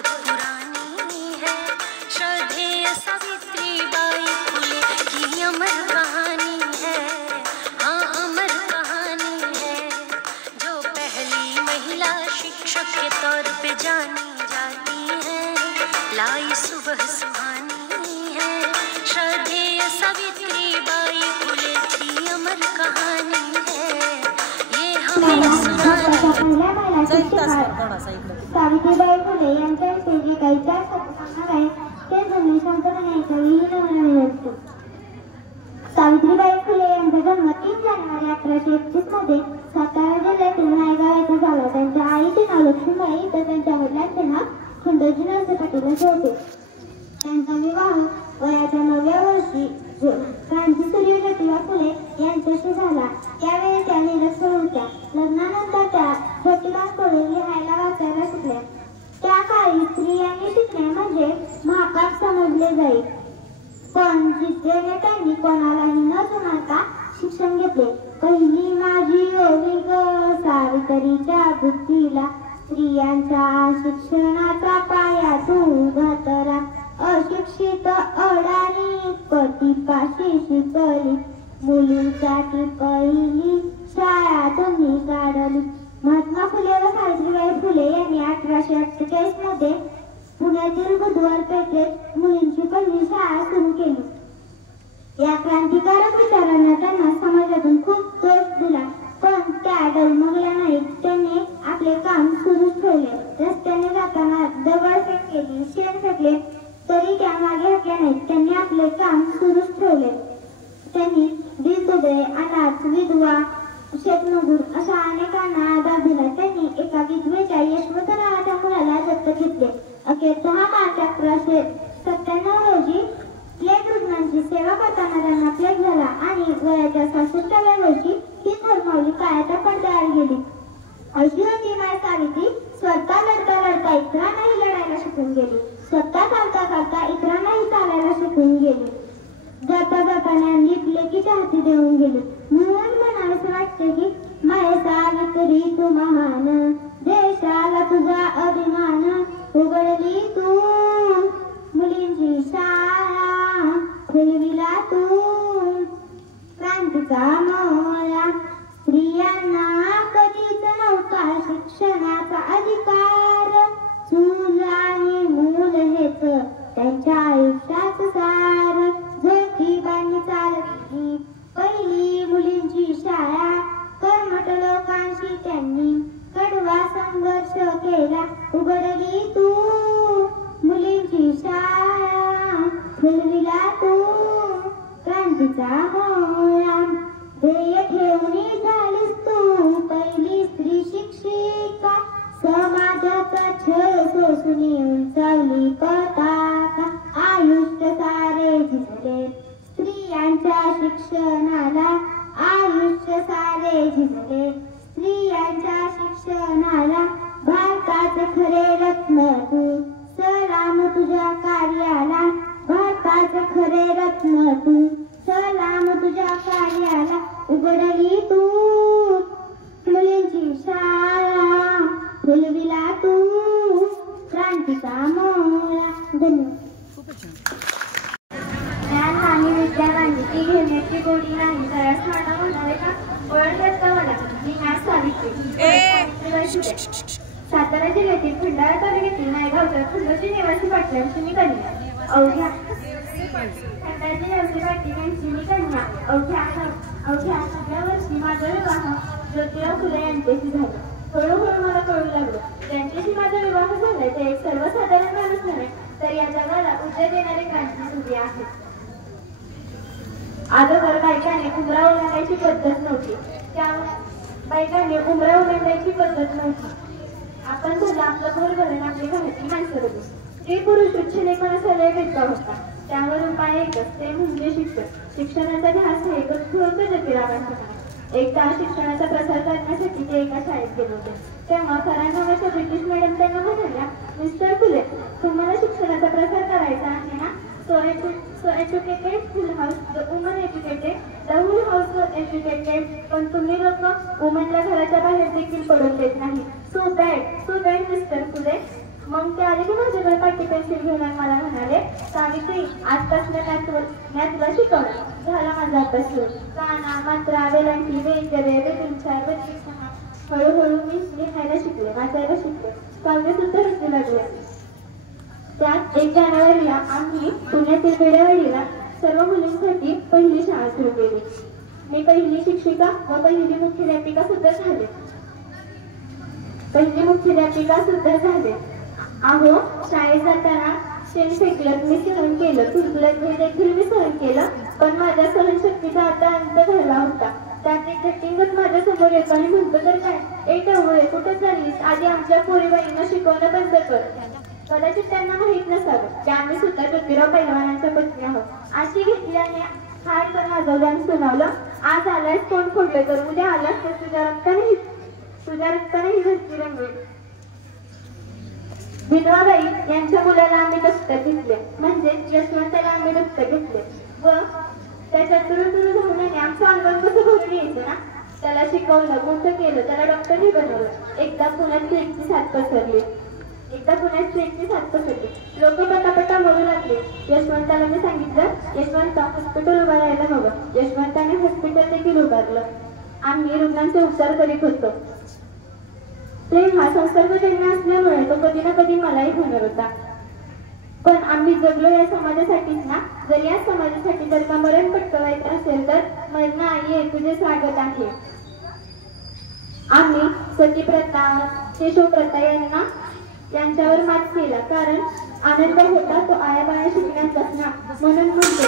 बहुत पुरानी है। श्रद्धेय सावित्रीबाई फुले की अमर कहानी है। हाँ, अमर कहानी है, जो पहली महिला शिक्षक के तौर पे जानी जाती है। लाई सुबह सुहानी है, श्रद्धेय सावित्रीबाई फुले की अमर कहानी है। ये हमें सावित्रीबाई फुले यांच्याविषयी जे काही चार शब्द सांगणार आहे ते जुने संकलनाच्या विहीन असतो। सावित्रीबाई फुले यांचा जन्म 3 जानेवारी 1831 मध्ये सातारा जिल्ह्यातील नायगाव येथे झाला। त्यांच्या आईचे नाव लक्ष्मीबाई तर त्यांच्या वडिलांचे नाव खंडोजी नरसी पाटील असे होते। त्यांचा विवाह वयाच्या 9व्या वर्षी क्रांतीसूर्य ज्योतिबा फुले यांच्याशी झाला। त्यावेळी त्या निरक्षर होत्या। लग्नानंतर त्या ज्योतिबांकडून लिहायला वाचायला शिकल्या। त्या काळी स्त्रियांनी शिकणे म्हणजे महापाप समजले जाई, पण जिद्दीने त्यांनी कोणालाही न जुमानता शिक्षण घेतले। पहिली माझी ओवी ग सावित्रीच्या बुद्धीला, स्त्रियांच्या शिक्षणाचा पाया तू उभा करा। अशिक्षित अडाणी पतीपाशी शिकली, मुलींसाठी पहिली शाळा तुम्ही काढली। महात्मा फुले व सावित्रीबाई फुले यांनी 1848 मध्ये पुण्यातील बुधवार पेठेत मुलींची पहिली शाळा सुरू केली। या क्रांतिकारक विचारांना त्यांना समाजातून खूप दोष दिला, पण त्या डगमगल्या नाहीत। त्यांनी आपले काम सुरूच ठेवले। रस्त्याने जाताना दगडफेक केली, शेण फेकले तरी त्या मागे हटल्या नाहीत। त्यांनी आपले काम सुरूच ठेवले। त्यांनी दीनदुबळे, अनाथ, विधवा, शेतमजूर अशा अनेकांना आधार दिला। त्यांनी एका विधवेच्या यशवंत नावाच्या मुलाला दत्तक घेतले। अखेर 10 मार्च 1897 रोजी प्लेग रुग्णांची सेवा करताना त्यांना प्लेग झाला आणि वयाच्या 66व्या वर्षी ही थरमावली काळाच्या पडद्याआड गेली। अशी होती माय सावित्री, स्वतः लढता लढता इतरांनाही लढायला शिकून गेली, स्वतः चालता चालता इतरांनाही चालायला शिकून गेली, जाता जाता ज्ञानदीप लेकीच्या हाती देऊन गेली। म्हणून म्हणावेसे वाटते की माय सावित्री तू महान, देशाला तुझा अभिमान, उघडली तू मुलींची शाळा, खुलविला तू क्रांतीचा मोळा। स्त्रियांना कधीच नव्हता शिक्षणाचा अधिकार, चूल आणि मूल हेच त्यांच्या आयुष्यात सार। ज्योतिबांनी चालवली पहिली मुलींची शाळा, कर्मठ लोकांशी त्यांनी कडवा संघर्ष केला, उघडली तू मुलींची शाळा, खुलविला तू क्रांतीचा मोळा। ध्येय ठेवून झालीस तू पहिली स्त्री शिक्षिका, समाजाचा छळ सोसून उंचावली पताका। आयुष्य सारे झिजले स्त्रियांच्या शिक्षणाला, आयुष्य सारे झिजले स्त्रियांच्या शिक्षणाला। भारताचे खरे रत्न तू, सलाम तुझ्या कार्याला, भारताचे खरे रत्न तू, सलाम तुझ्या कार्याला। उघडली तू मुलींची शाळा, खुलविला तू क्रांतीचा मोळा। धन्यवाद। ज्ञान आणि विद्या गांधीची घेण्याची गोडी नाही, सरस मानव होणारे का ओळख मला मी ह्या सावित्री। सातारा जिल्ह्यातील खंडाळा तालुक्यातील नायगावच्या खंडोजी निवासी पाटलांची मी कन्या, अवघ्या खंडाजी निवासी पाटील मी कन्या। अवघ्या 7व्या वर्षी माझा विवाह ज्योतिबा फुले यांच्याशी झाला। हळूहळू मला कळू लागलं त्यांच्याशी माझा विवाह झालाय ते एक सर्वसाधारण माणूस नव्हे, तर या जगाला उद्या देणारे क्रांतिसूर्य आहे। अगोदर बायकांनी उमरा ओलांडायची पद्धत नव्हती, आपण झालं आपलं घर भरण आपली घराची माणसं बघू। स्त्री पुरुष उच्चलेखन असा लय भेदभाव होता, त्यावर उपाय एकच, ते म्हणजे शिक्षण। शिक्षणाचा ध्यास हे गती ज्योतिरावांचा। एकदा शिक्षणाचा प्रसार करण्यासाठी ते एका शाळेत गेले होते। तेव्हा 94 ब्रिटिश मॅडम त्यांना म्हणाल्या, मिस्टर फुले तुम्हाला शिक्षणाचा प्रसार करायचा आहे ना? So educated full house, the woman educated, the whole house was educated, पण तुम्ही लोक वुमनला घराच्या बाहेर देखील पडून देत नाही। So bad, Mr. फुले, मग ते आले की माझ्याकडे पाटी पेन्सिल घेऊन आणि मला म्हणाले, सावित्री आजपासून मॅथ तुला शिकवणार. झाला माझा अभ्यास सुरू. काना, मात्रा, वेलांटी, वेगळे, वेदिंचार, वेदिंचा. हळूहळू मी लिहायला शिकले, वाचायला शिकले. काव्य सुद्धा रचू लागले. त्यात 1 जानेवारीला आम्ही पुण्यातील बेडेवाडीला सर्व मुलींसाठी पहिली शाळा सुरू केली. मी पहिली शिक्षिका व पहिली मुख्याध्यापिका सुद्धा झाले. अहो, शाळेत जाताना शेण फेकलं मी सहन केलं, तुटलं हे देखील मी सहन केलं, पण माझ्या सहनशक्तीचा आता अंत झाला होता. त्यात एक गटिंगच माझ्या समोर येतो आणि म्हणतो तर काय, ए टवळे कुठं चाललीस, आधी आमच्या पोरीबाईंना शिकवणं बंद कर. कदाचित त्यांना माहीत नसावं की आम्ही सुद्धा ज्योतिराव पैलवानांच्या पत्नी आहोत. अशी घेतली आणि हाय तर वाजवलं आणि सुनावलं, आज आलायस तोंड फोडलं तर उद्या आलास तर तुझ्या रक्ताने ही घरची रंगवेल. विधवाबाई यांच्या मुलाला आम्ही दत्तक घेतले, म्हणजे यशवंताला आम्ही दत्तक घेतले व त्याच्या तुरु धावण्याने आमचं अंगण कसं भरून यायचं ना. त्याला शिकवलं, मोठं केलं, त्याला डॉक्टरही बनवलं. एकदा पुण्यात प्लेगची साथ पसरली. लोक पटापटा म्हणू लागले. यशवंताला मी सांगितलं, यशवंत हॉस्पिटल उभं राहायला हवं. यशवंताने हॉस्पिटल देखील उभारलं. आम्ही रुग्णांचे उपचार करीत होतो. प्रेम हा संसर्गजन्य असल्यामुळे तो कधी ना कधी मलाही होणार होता. पण आम्ही जगलो या समाजासाठीच ना. जर या समाजासाठी जर का मरण पटकवायचं असेल तर मरण आई तुझे स्वागत आहे. आम्ही सतीप्रथा, शिशुप्रथा यांच्यावर मात केला, कारण आनंद होता तो आयाबाया शिकण्याचाच ना. म्हणून म्हणते